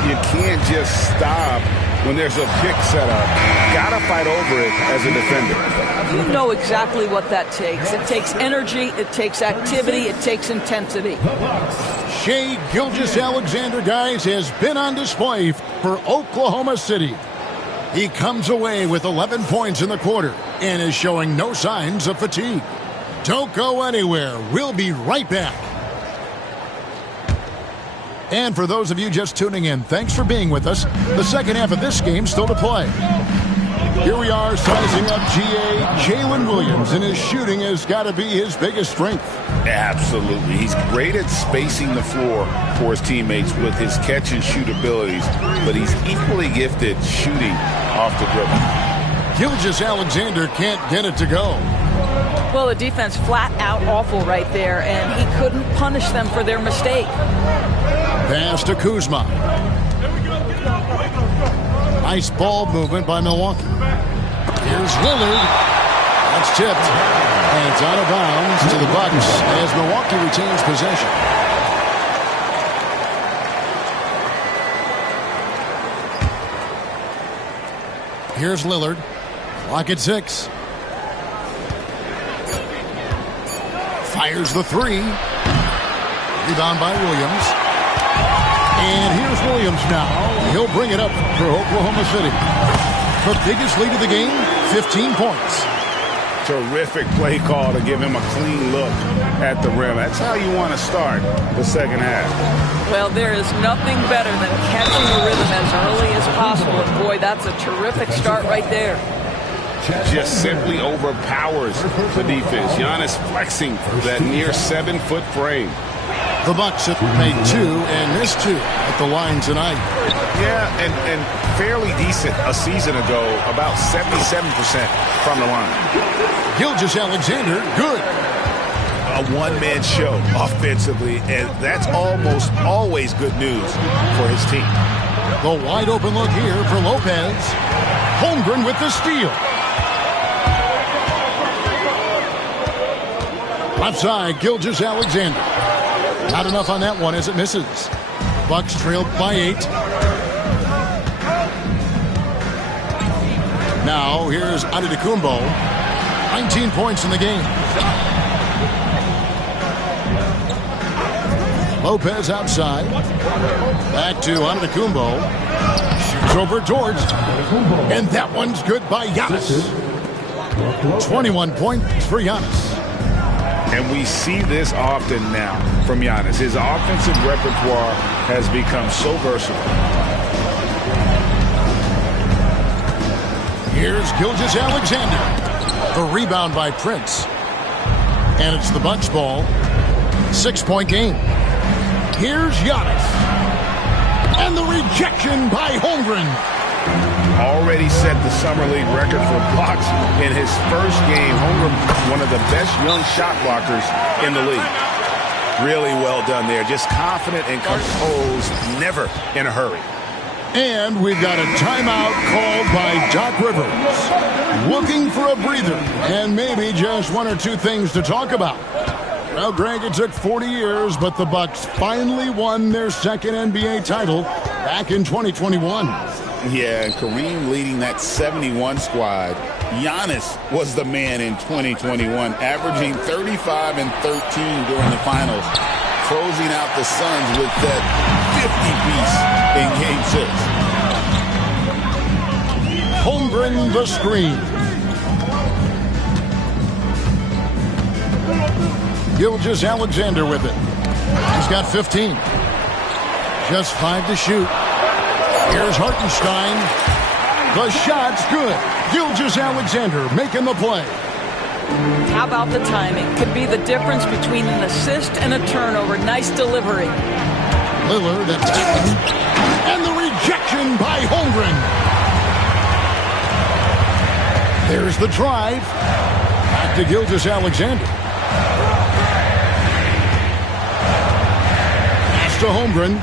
You can't just stop when there's a pick set up. Gotta fight over it as a defender. You know exactly what that takes. It takes energy, it takes activity, it takes intensity. Shai Gilgeous-Alexander, guys, has been on display for Oklahoma City. He comes away with 11 points in the quarter and is showing no signs of fatigue. Don't go anywhere. We'll be right back. And for those of you just tuning in, thanks for being with us. The second half of this game still to play. Here we are sizing up GA. Jalen Williams, and his shooting has got to be his biggest strength. Absolutely. He's great at spacing the floor for his teammates with his catch and shoot abilities, but he's equally gifted shooting off the dribble. Gilgeous-Alexander can't get it to go. Well, the defense flat out awful right there, and he couldn't punish them for their mistake. Pass to Kuzma. Nice ball movement by Milwaukee. Here's Lillard. That's tipped. And it's out of bounds to the Bucks as Milwaukee retains possession. Here's Lillard. Clock at 6. Fires the three. Rebound by Williams. And here's Williams now. He'll bring it up for Oklahoma City. The biggest lead of the game, 15 points. Terrific play call to give him a clean look at the rim. That's how you want to start the second half. Well, there is nothing better than catching the rhythm as early as possible. And boy, that's a terrific start right there. Just simply overpowers the defense. Giannis flexing that near 7-foot frame. The Bucks have made 2 and missed 2 at the line tonight. Yeah, and fairly decent a season ago, about 77% from the line. Gilgeous-Alexander, good. A one-man show offensively, and that's almost always good news for his team. The wide open look here for Lopez. Holmgren with the steal. Left side, Gilgeous-Alexander. Not enough on that one as it misses. Bucks trailed by 8. Now here's Antetokounmpo. 19 points in the game. Lopez outside. Back to Antetokounmpo. Shoots over towards. And that one's good by Giannis. 21 points for Giannis. And we see this often now from Giannis. His offensive repertoire has become so versatile. Here's Gilgeous-Alexander. The rebound by Prince. And it's the Bucks ball. 6-point game. Here's Giannis. And the rejection by Holmgren. Already set the Summer League record for blocks in his first game. Holmgren, one of the best young shot blockers in the league. Really well done there. Just confident and composed, never in a hurry. And we've got a timeout called by Doc Rivers. Looking for a breather and maybe just 1 or 2 things to talk about. Well, Greg, it took 40 years, but the Bucks finally won their second NBA title back in 2021. Yeah, and Kareem leading that 71 squad. Giannis was the man in 2021, averaging 35 and 13 during the finals, closing out the Suns with that 50-piece in Game 6. Holmgren the screen. Gilgeous-Alexander with it. He's got 15. Just 5 to shoot. Here's Hartenstein. The shot's good. Gilgeous-Alexander making the play. How about the timing? Could be the difference between an assist and a turnover. Nice delivery. Lillard attacks. And the rejection by Holmgren. There's the drive. Back to Gilgeous-Alexander. Pass to Holmgren.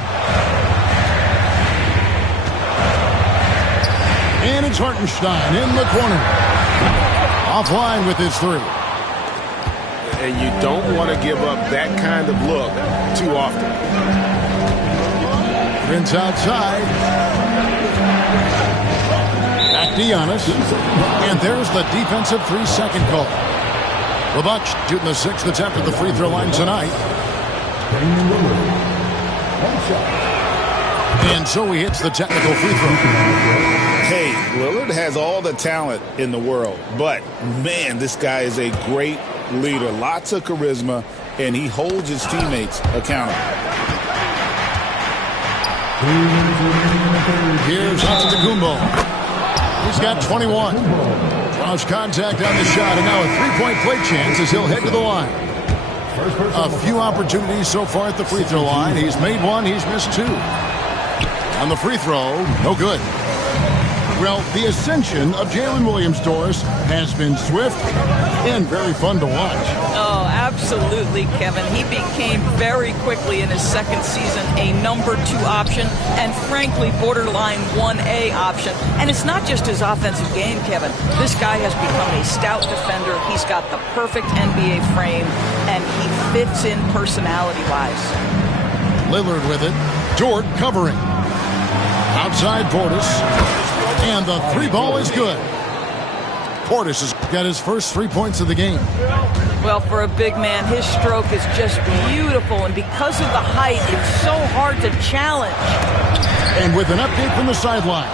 And it's Hartenstein in the corner. Offline with his 3. And you don't want to give up that kind of look too often. Prince outside. Back to Giannis. And there's the defensive 3-second call. The Bucks shooting the 6th attempt at the free throw line tonight. And so he hits the technical free throw. Hey, Lillard has all the talent in the world, but man, this guy is a great leader. Lots of charisma, and he holds his teammates accountable. Here's Antetokounmpo. He's got 21. Draws contact on the shot, and now a 3-point play chance as he'll head to the line. A few opportunities so far at the free throw line. He's made 1, he's missed 2. On the free throw, no good. Well, the ascension of Jalen Williams, Doris, has been swift and very fun to watch. Oh, absolutely, Kevin. He became very quickly in his second season a number 2 option and, frankly, borderline 1A option. And it's not just his offensive game, Kevin. This guy has become a stout defender. He's got the perfect NBA frame, and he fits in personality-wise. Lillard with it. Dort covering. Outside Portis. And the three ball is good. Portis has got his first 3 points of the game. Well, for a big man, his stroke is just beautiful, and because of the height, it's so hard to challenge. And with an update from the sidelines,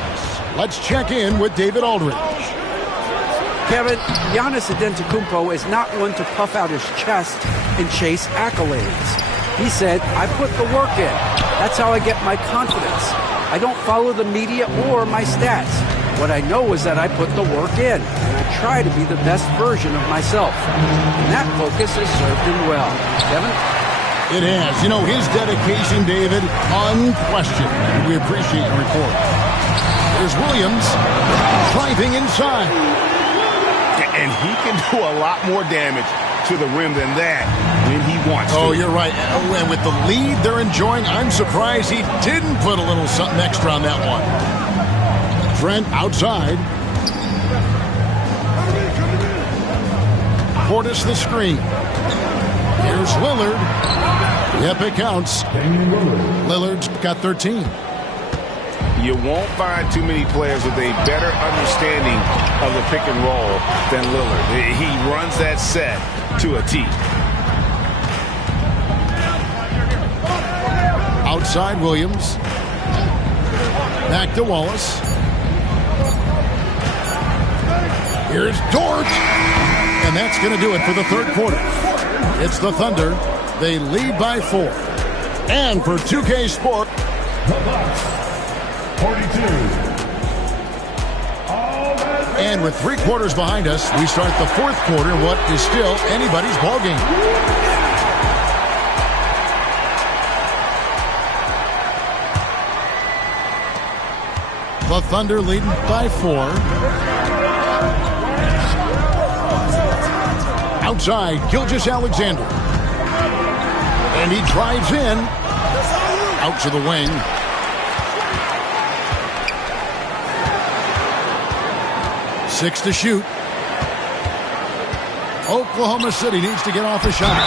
let's check in with David Aldridge. Kevin, Giannis Antetokounmpo is not one to puff out his chest and chase accolades. He said, I put the work in. That's how I get my confidence. I don't follow the media or my stats. What I know is that I put the work in, and I try to be the best version of myself. And that focus has served him well. Kevin? It has. You know, his dedication, David, unquestioned. We appreciate your report. There's Williams driving inside. And he can do a lot more damage to the rim than that when he wants to. Oh, you're right. And with the lead they're enjoying, I'm surprised he didn't put a little something extra on that one. Trent outside. Portis the screen. Here's Lillard. Yep, it counts. Lillard's got 13. You won't find too many players with a better understanding of the pick and roll than Lillard. He runs that set to a T. Outside Williams. Back to Wallace. Here's Dort. And that's going to do it for the third quarter. It's the Thunder. They lead by 4. And for 2K Sport, 42. and with 3 quarters behind us, we start the fourth quarter in what is still anybody's ballgame. The Thunder leading by 4. Outside, Gilgeous-Alexander. And he drives in. Out to the wing. Six to shoot. Oklahoma City needs to get off a shot.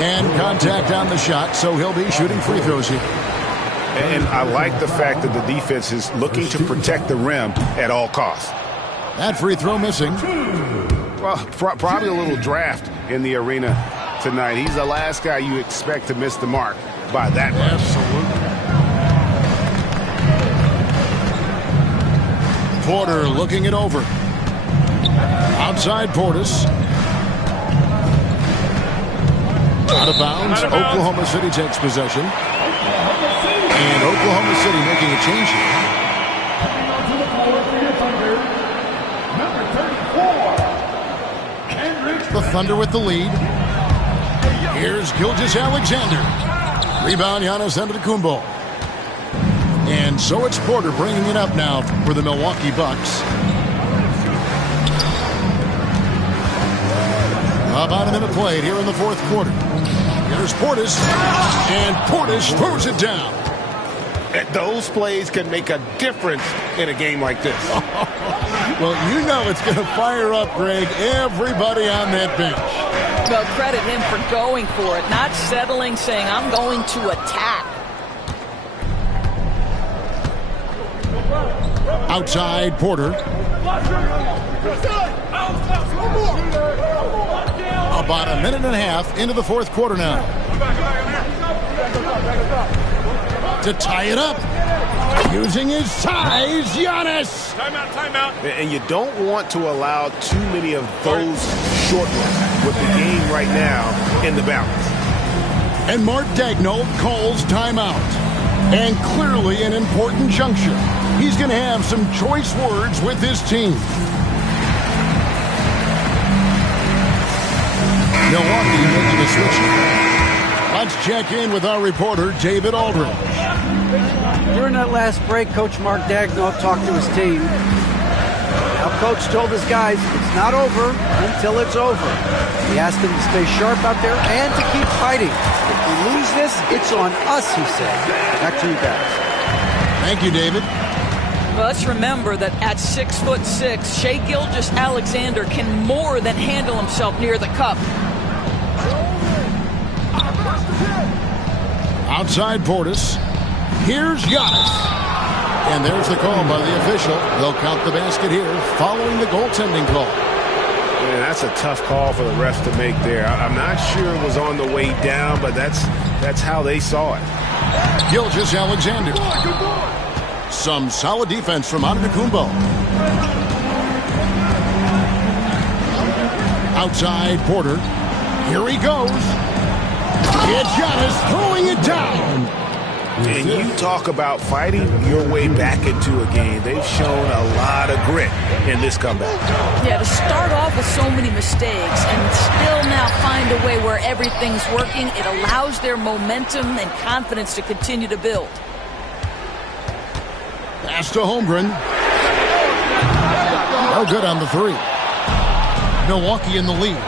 And contact on the shot, so he'll be shooting free throws here. And I like the fact that the defense is looking to protect the rim at all costs. That free throw missing. Well, probably a little draft in the arena tonight. He's the last guy you expect to miss the mark by that much. Absolutely. Porter looking it over. Outside Portis. Out of bounds. Oklahoma City takes possession. And Oklahoma City making a change here. The Thunder with the lead. Here's Gilgeous-Alexander. Rebound, Giannis Antetokounmpo. And so it's Porter bringing it up now for the Milwaukee Bucks. About a minute played here in the fourth quarter. Here's Portis. And Portis throws it down. Those plays can make a difference in a game like this. Well, you know it's going to fire up, Greg, everybody on that bench. Well, credit him for going for it, not settling, saying, I'm going to attack. Outside Porter. About a minute and a half into the fourth quarter now. To tie it up. Using his size, Giannis. Timeout. And you don't want to allow too many of those short ones with the game right now in the balance. And Mark Daigneault calls timeout. And clearly an important juncture. He's going to have some choice words with his team. Milwaukee making a switch. Let's check in with our reporter, David Aldridge. During that last break, Coach Mark Daigneault talked to his team. Now, Coach told his guys, it's not over until it's over. He asked them to stay sharp out there and to keep fighting. If we lose this, it's on us, he said. Back to you guys. Thank you, David. Well, let's remember that at 6'6", Shai Gilgeous-Alexander can more than handle himself near the cup. Outside Portis. Here's Giannis. And there's the call by the official. They'll count the basket here following the goaltending call. Man, that's a tough call for the refs to make there. I'm not sure it was on the way down, but that's how they saw it. Gilgeous-Alexander. Some solid defense from Ardacan'a. Outside Porter. Here he goes. It's Giannis throwing it down. And you talk about fighting your way back into a game. They've shown a lot of grit in this comeback. Yeah, to start off with so many mistakes and still now find a way where everything's working, it allows their momentum and confidence to continue to build. Pass to Holmgren. No good on the three. Milwaukee in the lead.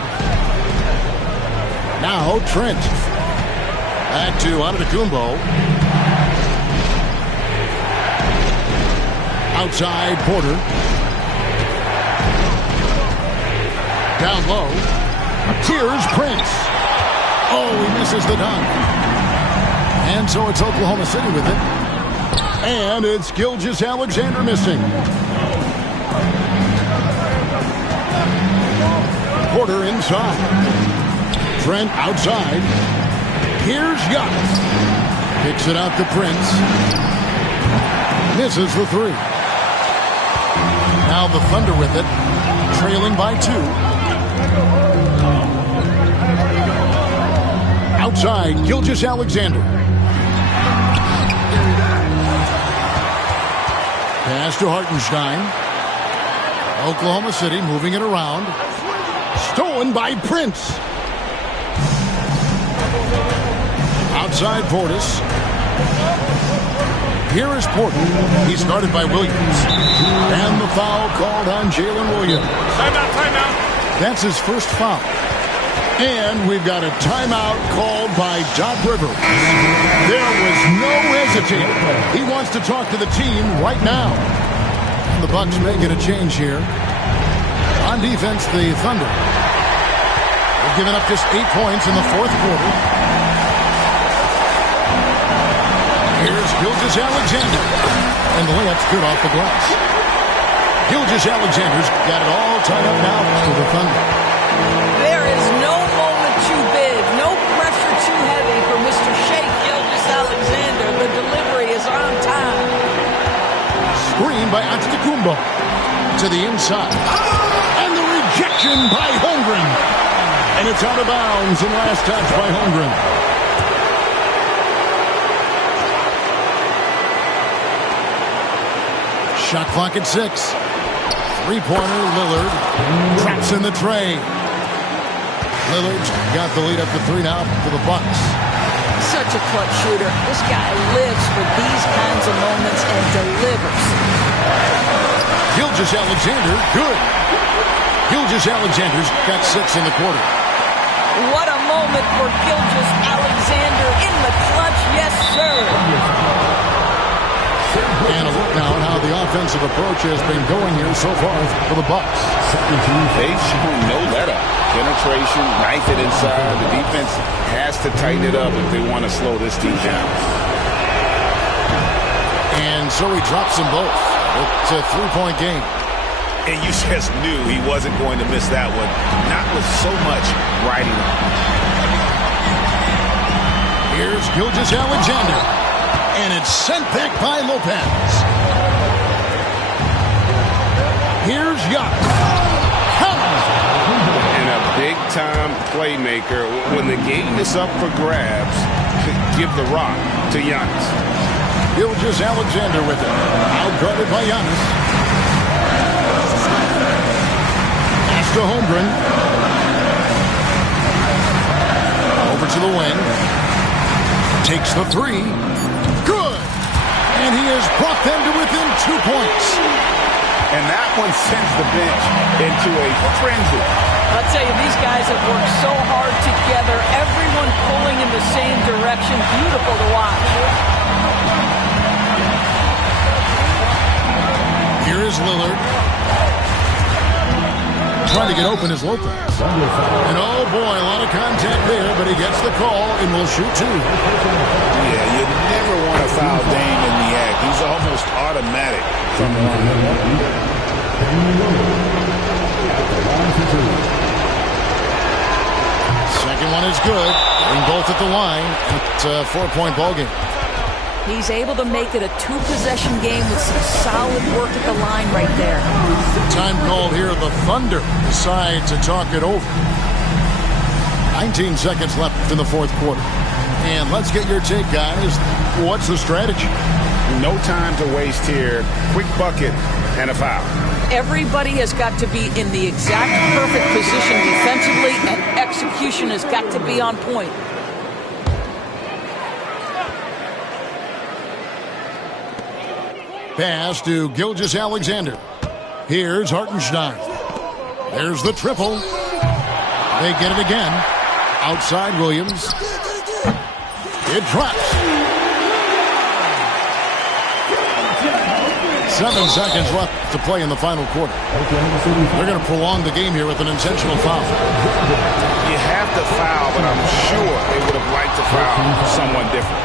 Now Trent. Back to Ardacan'a. Outside Porter. Down low. Here's Prince. Oh, he misses the dunk. And so it's Oklahoma City with it. And it's Gilgeous-Alexander missing. Porter inside. Trent outside. Here's Giannis. Kicks it out to Prince. Misses the three. Now the Thunder with it. Trailing by 2. Outside, Gilgeous-Alexander. Pass to Hartenstein. Oklahoma City moving it around. Stolen by Prince. Outside Portis. Here is Porter. He's guarded by Williams. And the foul called on Jalen Williams. Timeout. That's his first foul. And we've got a timeout called by Doc Rivers. There was no hesitating. He wants to talk to the team right now. The Bucks may get a change here. On defense, the Thunder. They've given up just 8 points in the fourth quarter. Here's Gilgeous-Alexander. And the layup's good off the glass. Gilgeous-Alexander's got it all tied up now for the Thunder. There is no moment too big, no pressure too heavy for Mr. Shea Gilgeous-Alexander. The delivery is on time. Screen by Ardacan'a to the inside. And the rejection by Holmgren. And it's out of bounds and last touch by Holmgren. Shot clock at 6. Three-pointer, Lillard. Traps in the tray. Lillard's got the lead up to 3 now for the Bucks. Such a clutch shooter. This guy lives for these kinds of moments and delivers. Gilgeous-Alexander, good. Gilgeous-Alexander's got 6 in the quarter. What a moment for Gilgeous-Alexander in the clutch. Yes, sir. And a look now at how the offensive approach has been going here so far for the Bucks. They've shown no let-up. Penetration, knife it inside. The defense has to tighten it up if they want to slow this team down. And so he drops them both. It's a 3-point game. And you just knew he wasn't going to miss that one. Not with so much riding on. Here's Gilgeous-Alexander. And it's sent back by Lopez. Here's Giannis. And a big-time playmaker. When the game is up for grabs, give the rock to Giannis. Gilgeous-Alexander with it. Outguarded by Giannis. Pass to Holmgren. Over to the wing. Takes the three. Good. And he has brought them to within 2 points. And that one sends the bench into a frenzy. I'll tell you, these guys have worked so hard together. Everyone pulling in the same direction. Beautiful to watch. Here is Lillard. Trying to get open is Lopez. And oh boy, a lot of contact there, but he gets the call and will shoot two. Yeah, you never want to foul Dame in the act. He's almost automatic from the line. Second one is good. Getting both at the line. It's a 4-point ball game. He's able to make it a two-possession game with some solid work at the line right there. Time called here. The Thunder decide to talk it over. 19 seconds left in the fourth quarter. And let's get your take, guys. What's the strategy? No time to waste here. Quick bucket and a foul. Everybody has got to be in the exact perfect position defensively, and execution has got to be on point. Pass to Gilgeous-Alexander. Here's Hartenstein. There's the triple. They get it again. Outside Williams. It drops. 7 seconds left to play in the final quarter. They're going to prolong the game here with an intentional foul. You have to foul, but I'm sure they would have liked to foul someone different.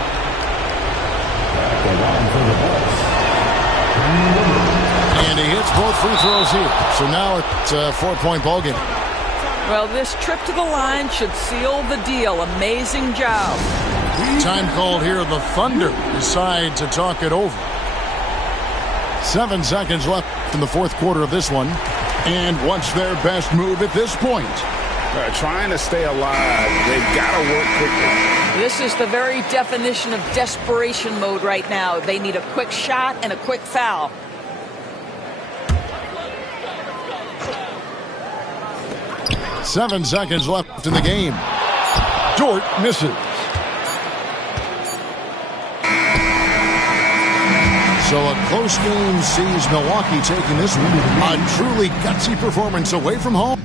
And he hits both free throws here. So now it's a 4-point ball game. Well, this trip to the line should seal the deal. Amazing job. Time called here. The Thunder decide to talk it over. 7 seconds left in the fourth quarter of this one. And what's their best move at this point? Trying to stay alive. They've got to work quickly. This is the very definition of desperation mode right now. They need a quick shot and a quick foul. Seven seconds left in the game. Dort misses. So a close game sees Milwaukee taking this one. A truly gutsy performance away from home.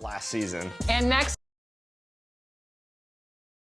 last season. And next.